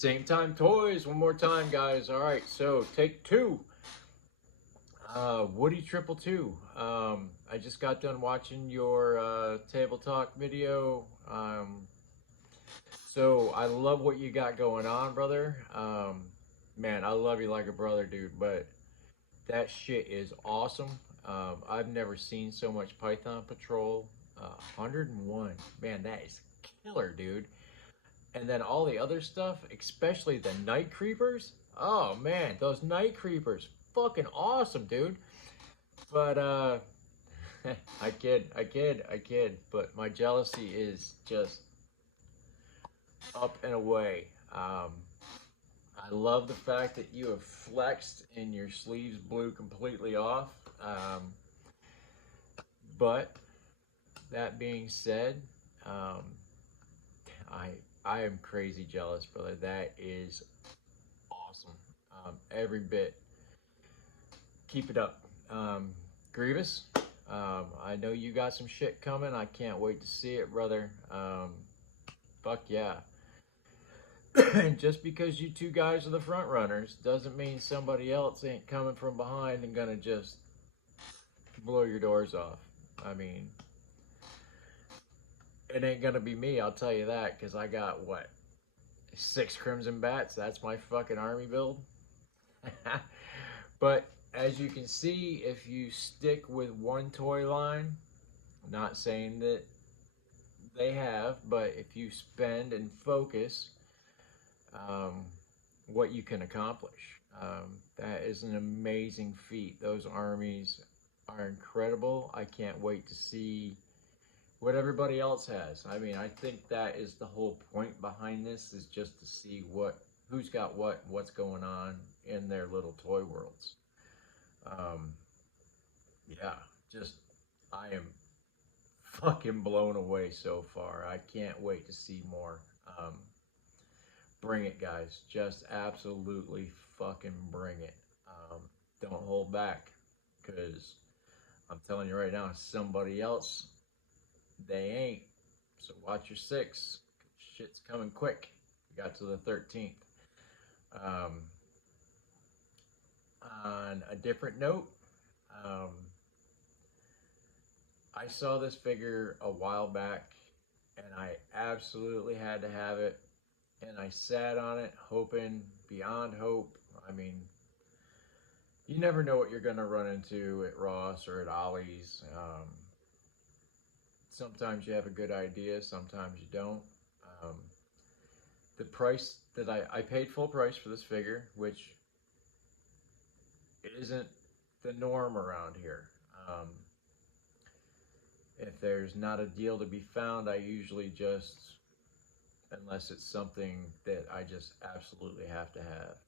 Same time toys, one more time, guys. All right, so take two. Woody Triple Two. I just got done watching your table talk video. So I love what you got going on, brother. Man, I love you like a brother, dude. But that shit is awesome. I've never seen so much Python Patrol. 101. Man, that is killer, dude. And then all the other stuff, especially the night creepers. Oh man, those night creepers, fucking awesome, dude. But I kid. But my jealousy is just up and away. I love the fact that you have flexed and your sleeves blew completely off. But that being said, um, I I am crazy jealous, brother. That is awesome. Every bit. Keep it up. Grievous. I know you got some shit coming. I can't wait to see it, brother. Fuck yeah. And just because you two guys are the front runners doesn't mean somebody else ain't coming from behind and gonna just blow your doors off. I mean, it ain't gonna be me, I'll tell you that, because I got what, 6 Crimson Bats? That's my fucking army build. But as you can see, if you stick with one toy line, not saying that they have, but if you spend and focus, um, what you can accomplish. That is an amazing feat. Those armies are incredible. I can't wait to see what everybody else has. I mean, I think that is the whole point behind this, is just to see who's got what's going on in their little toy worlds. Um, yeah, just I am fucking blown away so far. I can't wait to see more. Bring it, guys. Just absolutely fucking bring it. Don't hold back, because I'm telling you right now, somebody else, they ain't. So watch your six. Shit's coming quick. We got to the 13th. Um, on a different note, um, I saw this figure a while back and I absolutely had to have it. And I sat on it hoping beyond hope. I mean, you never know what you're going to run into at Ross or at Ollie's. Sometimes you have a good idea, sometimes you don't. Um, the price that I paid full price for this figure, which isn't the norm around here. If there's not a deal to be found, I usually just, unless it's something that I just absolutely have to have.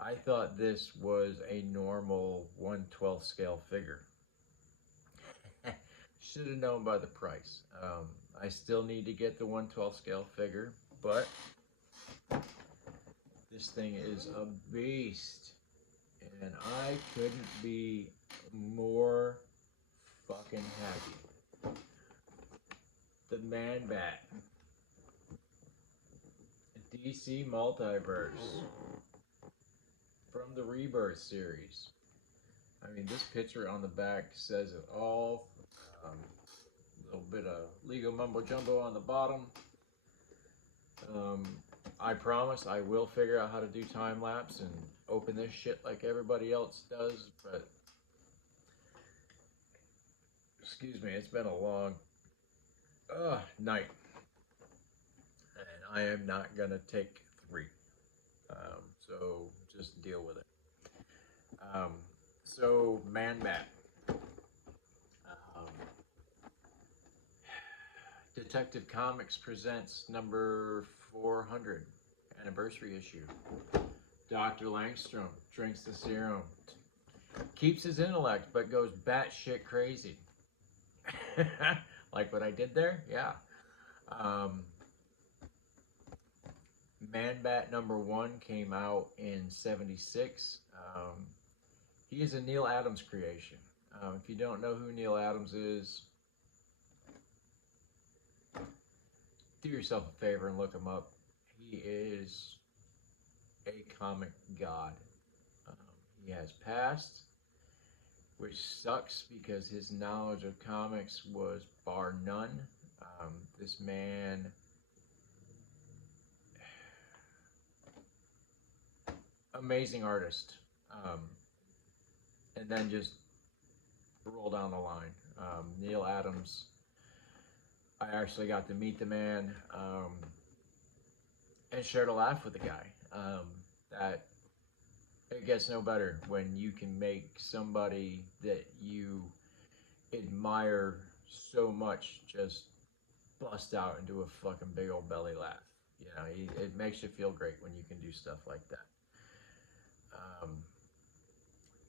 I thought this was a normal 1/12 scale figure. Should have known by the price. I still need to get the 1/12 scale figure, but this thing is a beast. And I couldn't be more fucking happy. The Man Bat. DC Multiverse. From the Rebirth series. I mean, this picture on the back says it all. A little bit of Lego mumbo jumbo on the bottom. I promise I will figure out how to do time lapse and open this shit like everybody else does, but excuse me, it's been a long night, and I am not gonna take 3. So just deal with it. So Man Bat. Detective Comics presents number 400 anniversary issue. Dr. Langstrom drinks the serum, keeps his intellect, but goes batshit crazy. Like what I did there? Yeah. Man Bat number 1 came out in '76. He is a Neil Adams creation. If you don't know who Neil Adams is, do yourself a favor and look him up. he is a comic god. He has passed, which sucks because his knowledge of comics was bar none. This man, amazing artist, and then just roll down the line. Neil Adams, I actually got to meet the man and shared a laugh with the guy. That it gets no better when you can make somebody that you admire so much just bust out into a fucking big old belly laugh. You know, it makes you feel great when you can do stuff like that.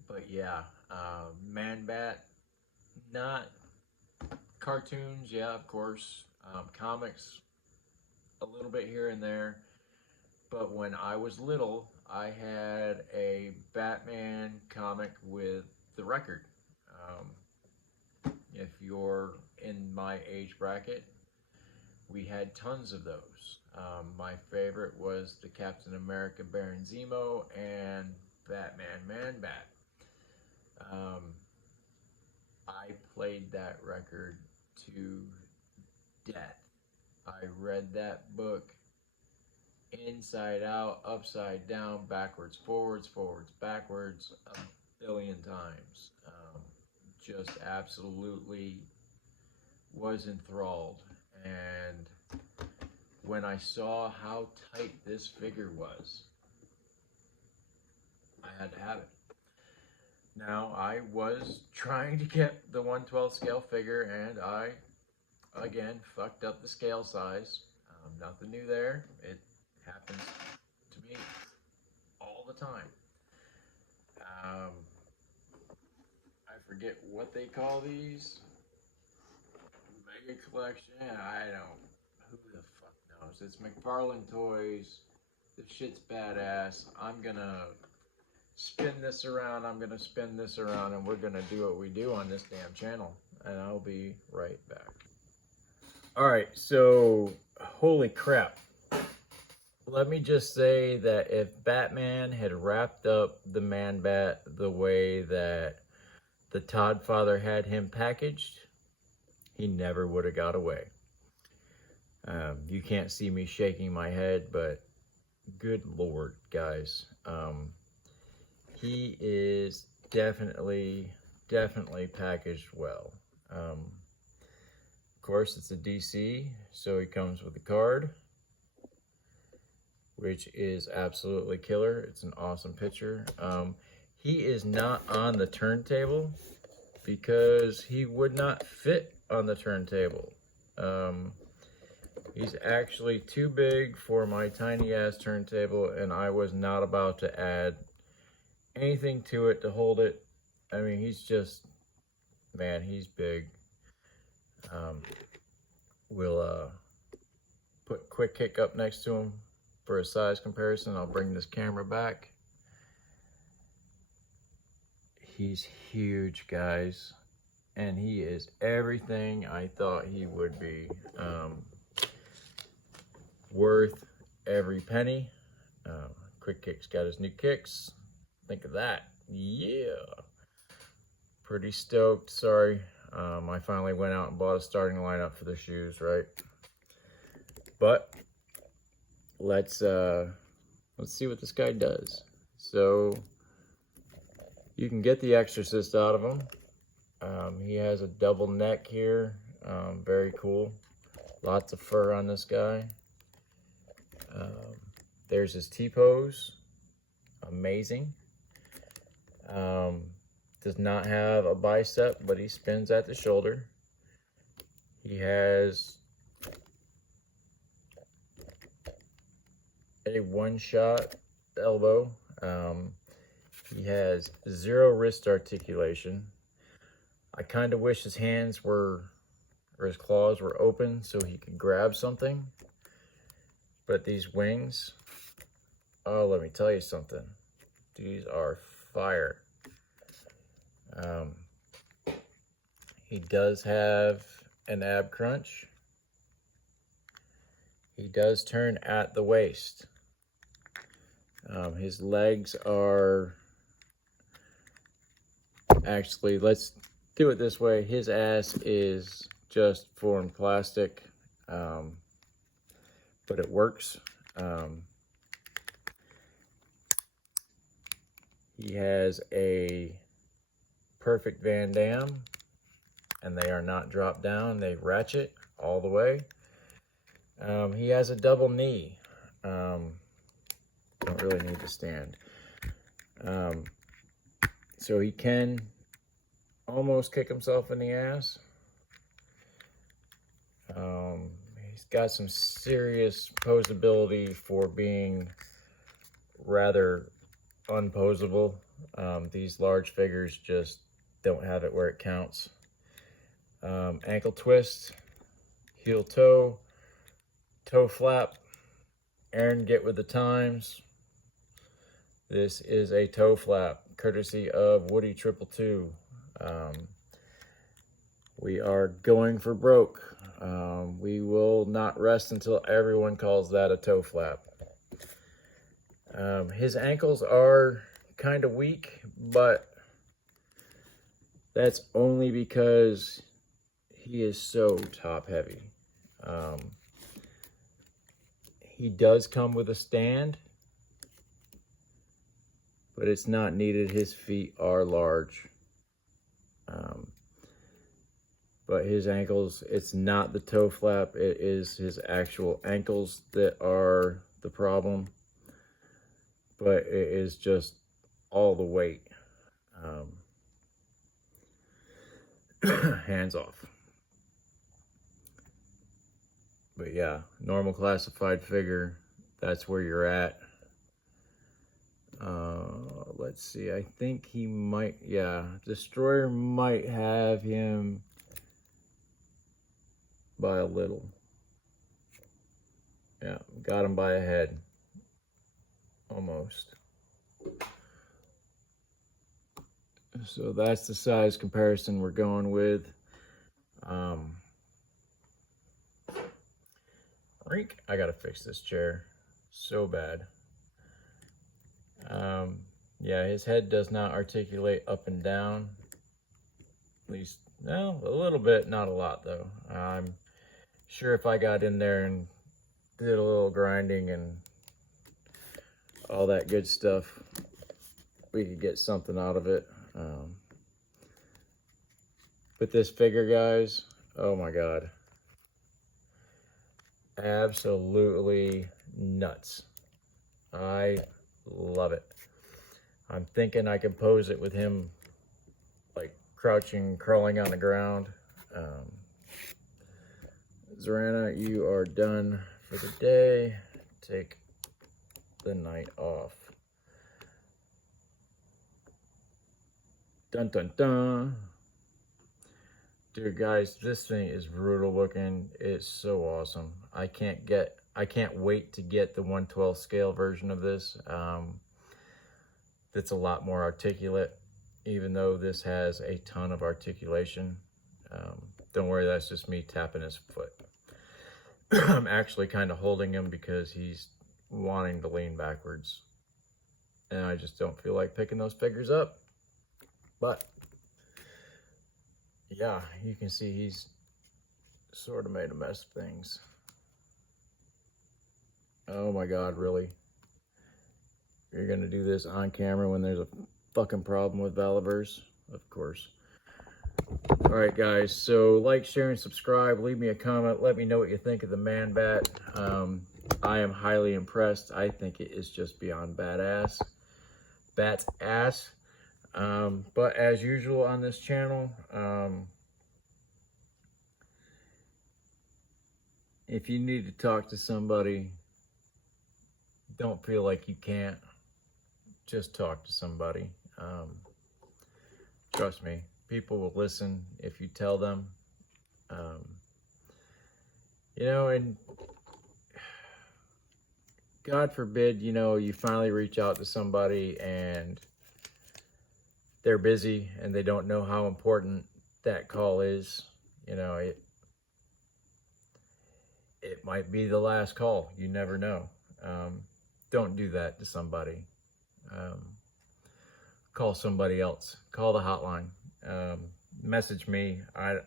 But yeah, Man Bat, not cartoons, yeah, of course, comics, a little bit here and there. But when I was little, I had a Batman comic with the Record. If you're in my age bracket, we had tons of those. My favorite was the Captain America Baron Zemo and Batman Man Bat. I played that record to death. I read that book inside out, upside down, backwards, forwards, backwards, a billion times. Just absolutely was enthralled. And when I saw how tight this figure was, I had to have it. Now, I was trying to get the 1/12 scale figure, and I, again, fucked up the scale size. Nothing new there. It happens to me all the time. I forget what they call these. Mega collection. I don't. Who the fuck knows? It's McFarland toys. This shit's badass. I'm gonna spin this around. I'm gonna spin this around, and we're gonna do what we do on this damn channel. And I'll be right back. All right. So, holy crap. Let me just say that if Batman had wrapped up the Man Bat the way that the Todd father had him packaged, he never would have got away. You can't see me shaking my head, but good Lord, guys. He is definitely packaged well. Of course, it's a DC, so he comes with a card, which is absolutely killer. It's an awesome picture. He is not on the turntable because he would not fit on the turntable. He's actually too big for my tiny ass turntable, and I was not about to add anything to it to hold it. I mean, he's just, man, he's big. We'll put Quick Kick up next to him for a size comparison. I'll bring this camera back. He's huge, guys, and he is everything I thought he would be. Worth every penny. Quick Kick's got his new kicks. Think of that. Yeah. Pretty stoked. Sorry. I finally went out and bought a starting lineup for the shoes, right? But let's see what this guy does. So you can get the Exorcist out of him. He has a double neck here. Very cool. Lots of fur on this guy. There's his T-pose. Amazing. Does not have a bicep, but he spins at the shoulder. He has a one-shot elbow. He has zero wrist articulation. I kind of wish his hands were, or his claws were open so he could grab something. But these wings, oh, let me tell you something. These are fire. He does have an ab crunch. He does turn at the waist. His legs are, actually, let's do it this way. His ass is just foreign plastic, but it works. He has a perfect Van Dam, and they are not drop down. They ratchet all the way. He has a double knee. Don't really need to stand. So he can almost kick himself in the ass. He's got some serious posability for being rather unposable. These large figures just don't have it where it counts. Ankle twist, heel toe, toe flap. Aaron, get with the times. This is a toe flap, courtesy of Woody 222. We are going for broke. We will not rest until everyone calls that a toe flap. His ankles are kind of weak, but that's only because he is so top heavy. He does come with a stand, but it's not needed. His feet are large. But his ankles, it's not the toe flap, it is his actual ankles that are the problem. But it is just all the weight. Hands off. But yeah, normal classified figure, that's where you're at. Let's see, I think he might, yeah, Destroyer might have him by a little. Yeah, got him by a head. Almost. So that's the size comparison we're going with. I gotta fix this chair so bad. Yeah, his head does not articulate up and down. At least, no, a little bit, not a lot though. I'm sure if I got in there and did a little grinding and all that good stuff, we could get something out of it. But this figure, guys, oh my God. Absolutely nuts. I love it. I'm thinking I can pose it with him like crouching, crawling on the ground. Zorana, you are done for the day. Take the night off. Dun dun dun. Dude, guys, this thing is brutal looking. It's so awesome. I can't wait to get the 1/12 scale version of this. That's a lot more articulate, even though this has a ton of articulation. Don't worry, that's just me tapping his foot. I'm actually kind of holding him because he's wanting to lean backwards. And I just don't feel like picking those figures up. But yeah, you can see he's sort of made a mess of things. Oh my God, really? You're gonna do this on camera when there's a fucking problem with Valiverse? Of course. All right, guys, so like, share, and subscribe. Leave me a comment. Let me know what you think of the Man Bat. I am highly impressed. I think it is just beyond badass. Bat's ass. But as usual on this channel, if you need to talk to somebody, don't feel like you can't. Just talk to somebody. Trust me, people will listen if you tell them. You know, and God forbid, you know, you finally reach out to somebody and they're busy and they don't know how important that call is. You know, it might be the last call. You never know. Don't do that to somebody. Call somebody else. Call the hotline. Message me. I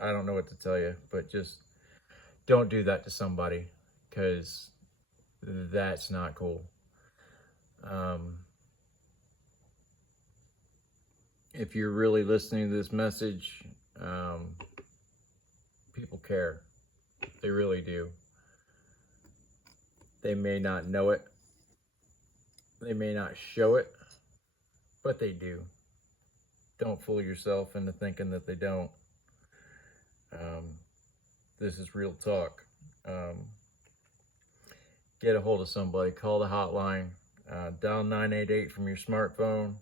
don't know what to tell you, but just don't do that to somebody, because that's not cool. If you're really listening to this message, people care. They really do. They may not know it. They may not show it, but they do. Don't fool yourself into thinking that they don't. This is real talk. Get a hold of somebody. Call the hotline. Dial 988 from your smartphone.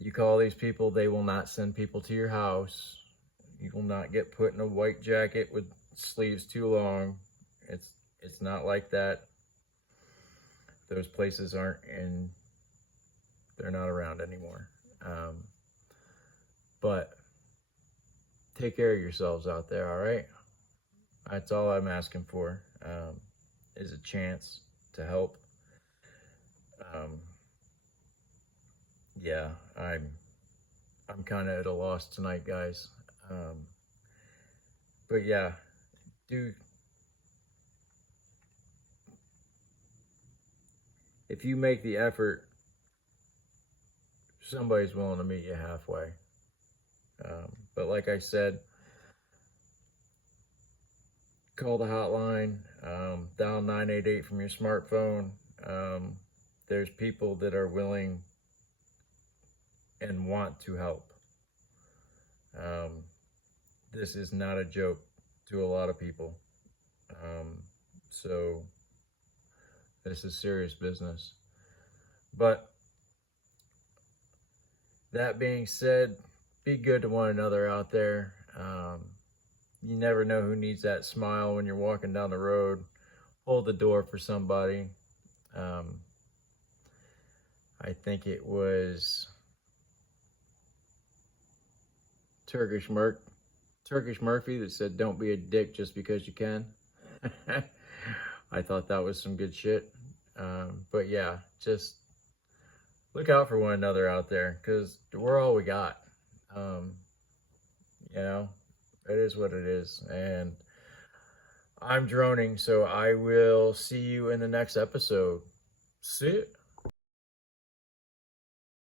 You call these people, they will not send people to your house. You will not get put in a white jacket with sleeves too long. It's not like that. Those places aren't in, they're not around anymore. But take care of yourselves out there, all right? That's all I'm asking for, is a chance to help. Yeah, I'm kind of at a loss tonight, guys. But yeah, if you make the effort, somebody's willing to meet you halfway. But like I said, call the hotline, dial 988 from your smartphone. There's people that are willing and want to help. This is not a joke to a lot of people. So this is serious business. But that being said, be good to one another out there. You never know who needs that smile when you're walking down the road. Hold the door for somebody. I think it was Turkish Murphy that said, "Don't be a dick just because you can." I thought that was some good shit. But yeah, just look out for one another out there, because we're all we got. You know, it is what it is. And I'm droning, so I will see you in the next episode. See ya.